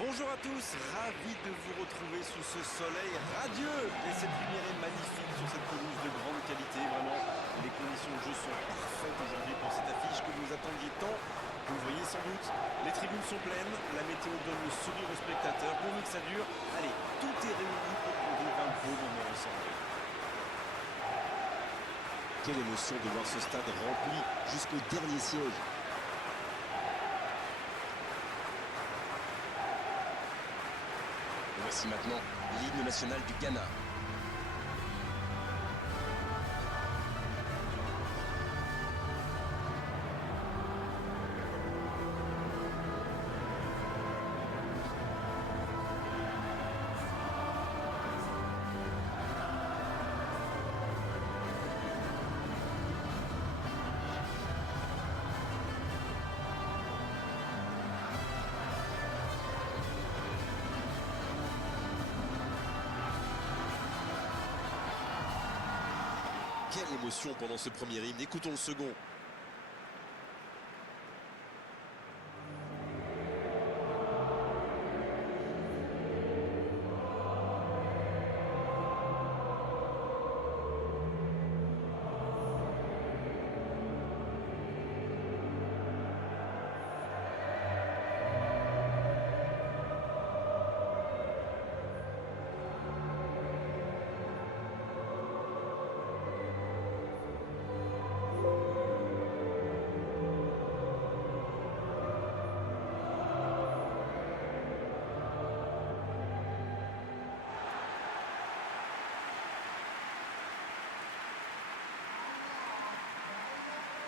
Bonjour à tous, ravi de vous retrouver sous ce soleil radieux et cette lumière est magnifique sur cette pelouse de grande qualité. Vraiment, les conditions de jeu sont parfaites aujourd'hui pour cette affiche que vous attendiez tant. Vous le voyez sans doute, les tribunes sont pleines, la météo donne le sourire aux spectateurs. Pourvu que ça dure, allez, tout est réuni pour qu'on vive un beau moment ensemble. Quelle émotion de voir ce stade rempli jusqu'au dernier siège. Voici maintenant l'hymne national du Ghana. Quelle émotion pendant ce premier hymne. Écoutons le second.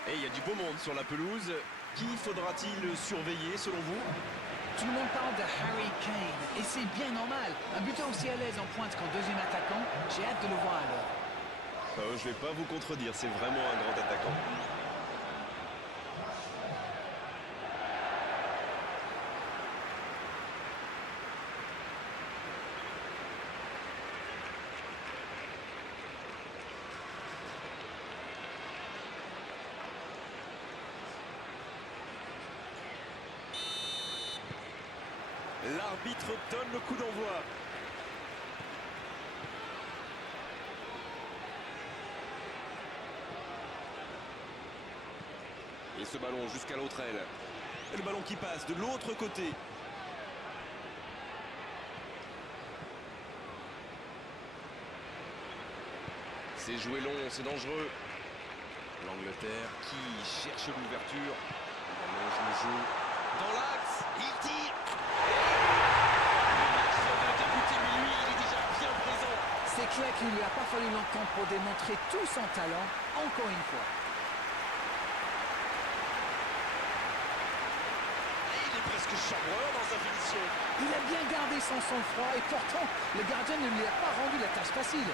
Et il y a du beau monde sur la pelouse. Qui faudra-t-il surveiller selon vous? Tout le monde parle de Harry Kane, et c'est bien normal. Un buteur aussi à l'aise en pointe qu'en deuxième attaquant, j'ai hâte de le voir alors. Je vais pas vous contredire, c'est vraiment un grand attaquant. L'arbitre donne le coup d'envoi. Et ce ballon jusqu'à l'autre aile. Et le ballon qui passe de l'autre côté. C'est joué long, c'est dangereux. L'Angleterre qui cherche l'ouverture. Il allonge le jeu. Dans l'axe, il tire. Le match vient de débuter, mais lui, il est déjà bien présent. C'est clair qu'il ne lui a pas fallu longtemps pour démontrer tout son talent, encore une fois. Et il est presque charmeur dans sa finition. Il a bien gardé son sang-froid et pourtant, le gardien ne lui a pas rendu la tâche facile.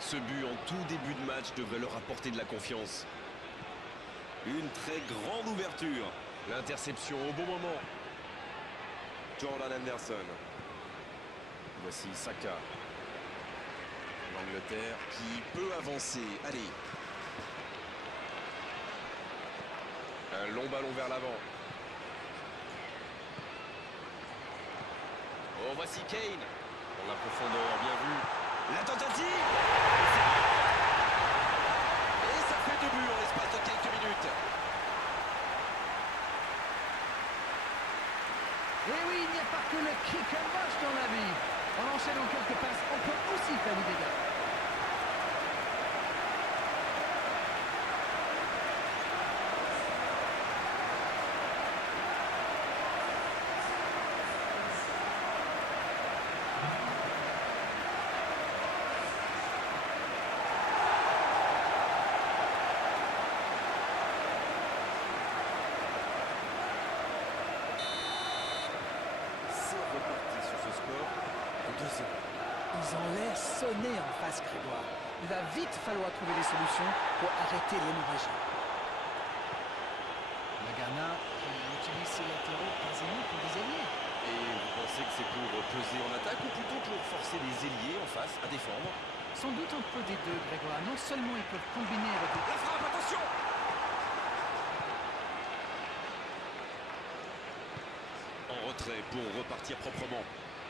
Ce but en tout début de match devrait leur apporter de la confiance. Une très grande ouverture. L'interception au bon moment. Jordan Henderson. Voici Saka. L'Angleterre qui peut avancer. Allez. Un long ballon vers l'avant. Oh, voici Kane. Dans la profondeur, bien vu. La tentative. Et ça fait 2 buts en l'espace de quelques minutes. Et oui, il n'y a pas que le kicker moche dans la vie. En enchaînant quelques passes, on peut aussi faire du dégât. nerveuse. Ils ont l'air sonnés en face, Grégoire. Il va vite falloir trouver des solutions pour arrêter l'hémorragie. Le Ghana qui utilise ses latéraux quasiment pour des ailiers. Et vous pensez que c'est pour peser en attaque ou plutôt pour forcer les ailiers en face à défendre? Sans doute un peu des deux, Grégoire. Non seulement ils peuvent combiner avec les... La frappe, attention! En retrait pour repartir proprement.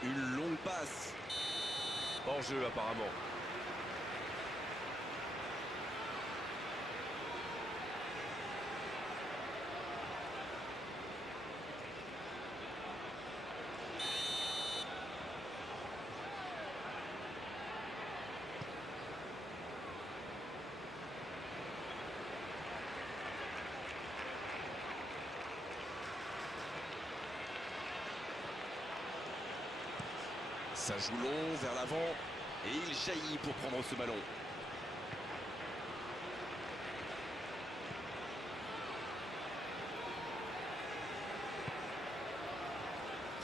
Une longue passe. Hors jeu apparemment. Ça joue long vers l'avant et il jaillit pour prendre ce ballon.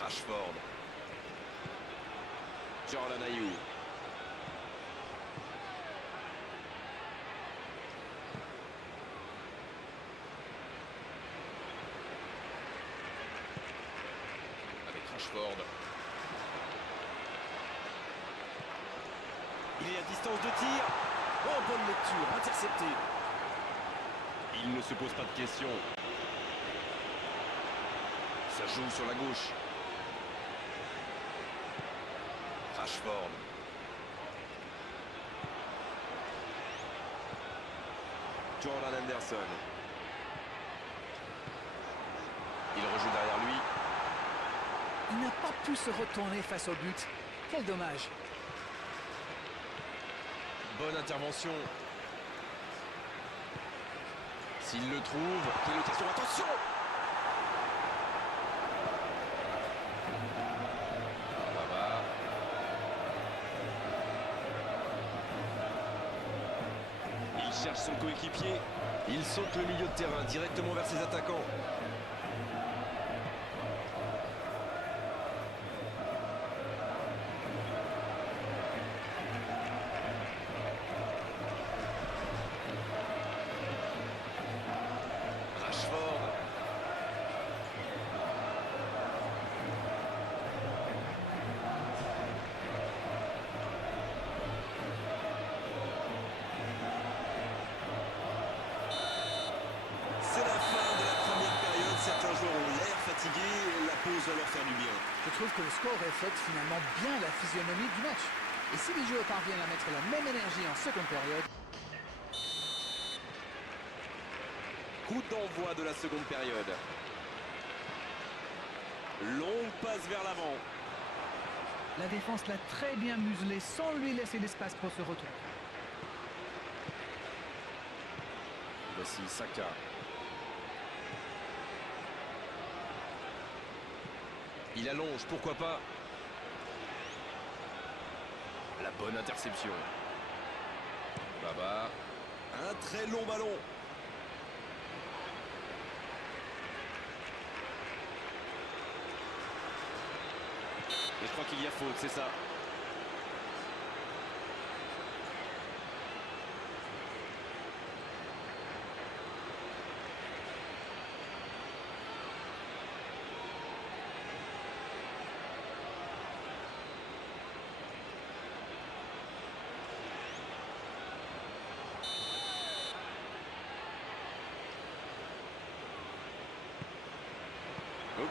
Rashford. Jordan Ayew. Avec Rashford. Il est à distance de tir. Oh, bonne lecture, intercepté. Il ne se pose pas de questions. Ça joue sur la gauche. Rashford. Jordan Henderson. Il rejoue derrière lui. Il n'a pas pu se retourner face au but. Quel dommage. Bonne intervention. S'il le trouve, quelle occasion, attention! Baba. Il cherche son coéquipier. Il saute le milieu de terrain directement vers ses attaquants. C'est la fin de la première période. Certains joueurs ont l'air fatigués. La pause va leur faire du bien. Je trouve que le score reflète finalement bien la physionomie du match. Et si les joueurs parviennent à mettre la même énergie en seconde période, Coup d'envoi de la seconde période. Longue passe vers l'avant. la défense l'a très bien muselé sans lui laisser l'espace pour se retourner. Voici Saka. Il allonge, pourquoi pas. La bonne interception. Baba. Un très long ballon. Et je crois qu'il y a faute, c'est ça.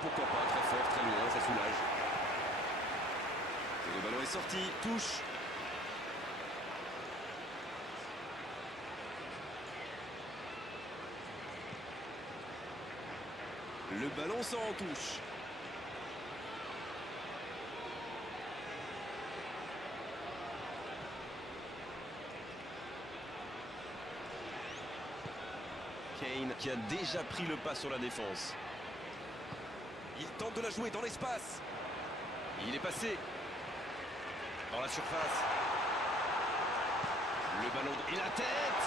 Pourquoi pas, très fort, très loin, ça soulage. Et le ballon est sorti, touche. Le ballon sort en touche. Kane qui a déjà pris le pas sur la défense. Il tente de la jouer dans l'espace. Il est passé dans la surface. Le ballon et la tête.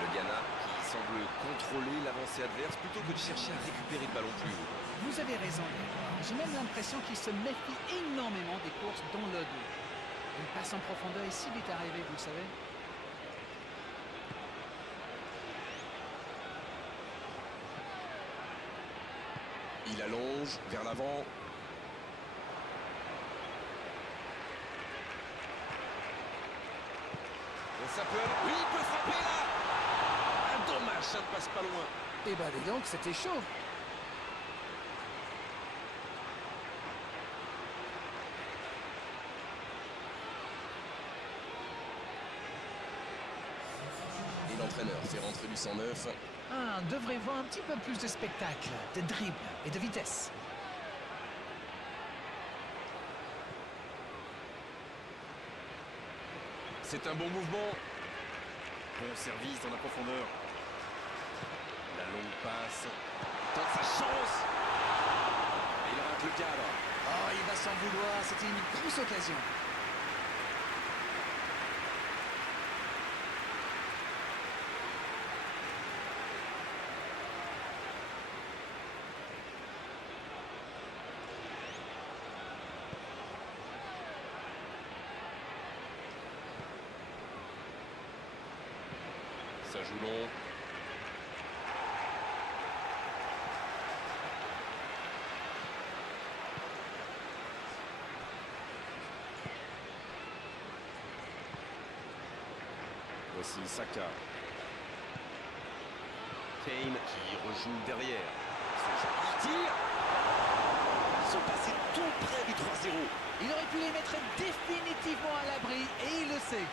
Le Ghana qui semble contrôler l'avancée adverse plutôt que de chercher à récupérer le ballon plus haut. Vous avez raison. J'ai même l'impression qu'il se méfie énormément des courses dans le dos. Une passe en profondeur est si vite arrivée, vous le savez. Il allonge vers l'avant. Et ça peut aller. Oui, il peut frapper là. Un dommage, ça ne passe pas loin. Eh ben dis donc, c'était chaud. Et l'entraîneur fait rentrer du 109. Ah, on devrait voir un petit peu plus de spectacle, de dribble et de vitesse. C'est un bon mouvement. Bon service dans la profondeur. La longue passe. Il tente sa chance. Et il rate le cadre. Oh, il va s'en vouloir, c'était une grosse occasion. Ça joue long. Voici Saka. Kane qui rejoue derrière. Il tire. Ils sont passés tout près du 3-0. Il aurait pu les mettre définitivement à l'abri et il le sait.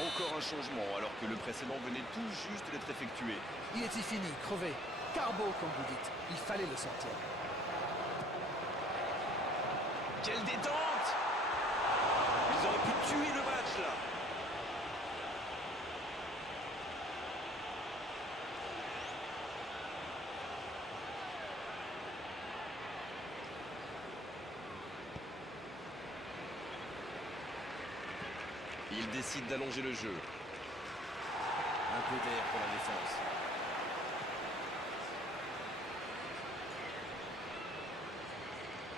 Encore un changement alors que le précédent venait tout juste d'être effectué. Il était fini, crevé. Carbo, comme vous dites. Il fallait le sortir. Quelle détente! Ils auraient pu tuer le match là. Il décide d'allonger le jeu. Un peu d'air pour la défense.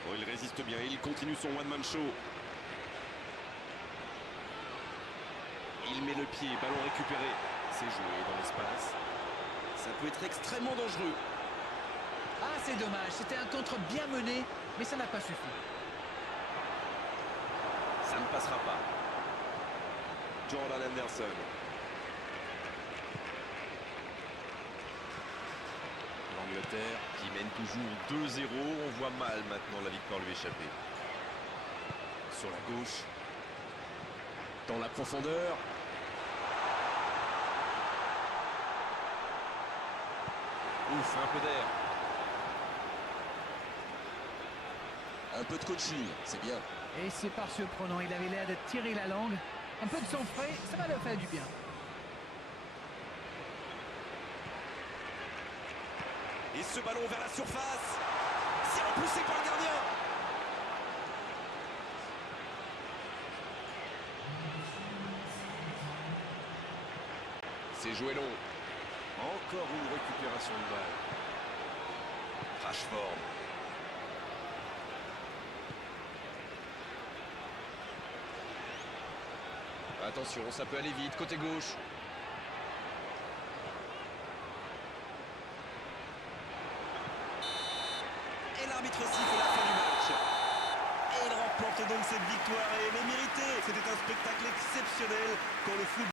Oh, il résiste bien, il continue son one-man show. Il met le pied, ballon récupéré. C'est joué dans l'espace. Ça peut être extrêmement dangereux. Ah, c'est dommage. C'était un contre bien mené, mais ça n'a pas suffi. Ça ne passera pas. Jordan Anderson. L'Angleterre qui mène toujours 2-0. On voit mal maintenant la victoire lui échapper. Sur la gauche. Dans la profondeur. Ouf, un peu d'air. Un peu de coaching, c'est bien. Et c'est pas surprenant. Il avait l'air de tirer la langue. Un peu de sang frais, ça va leur faire du bien. Et ce ballon vers la surface. C'est repoussé par le gardien. C'est joué long. Encore une récupération de balle. Rashford. Attention, ça peut aller vite, côté gauche. Et l'arbitre siffle la fin du match. Et il remporte donc cette victoire et elle est méritée. C'était un spectacle exceptionnel quand le football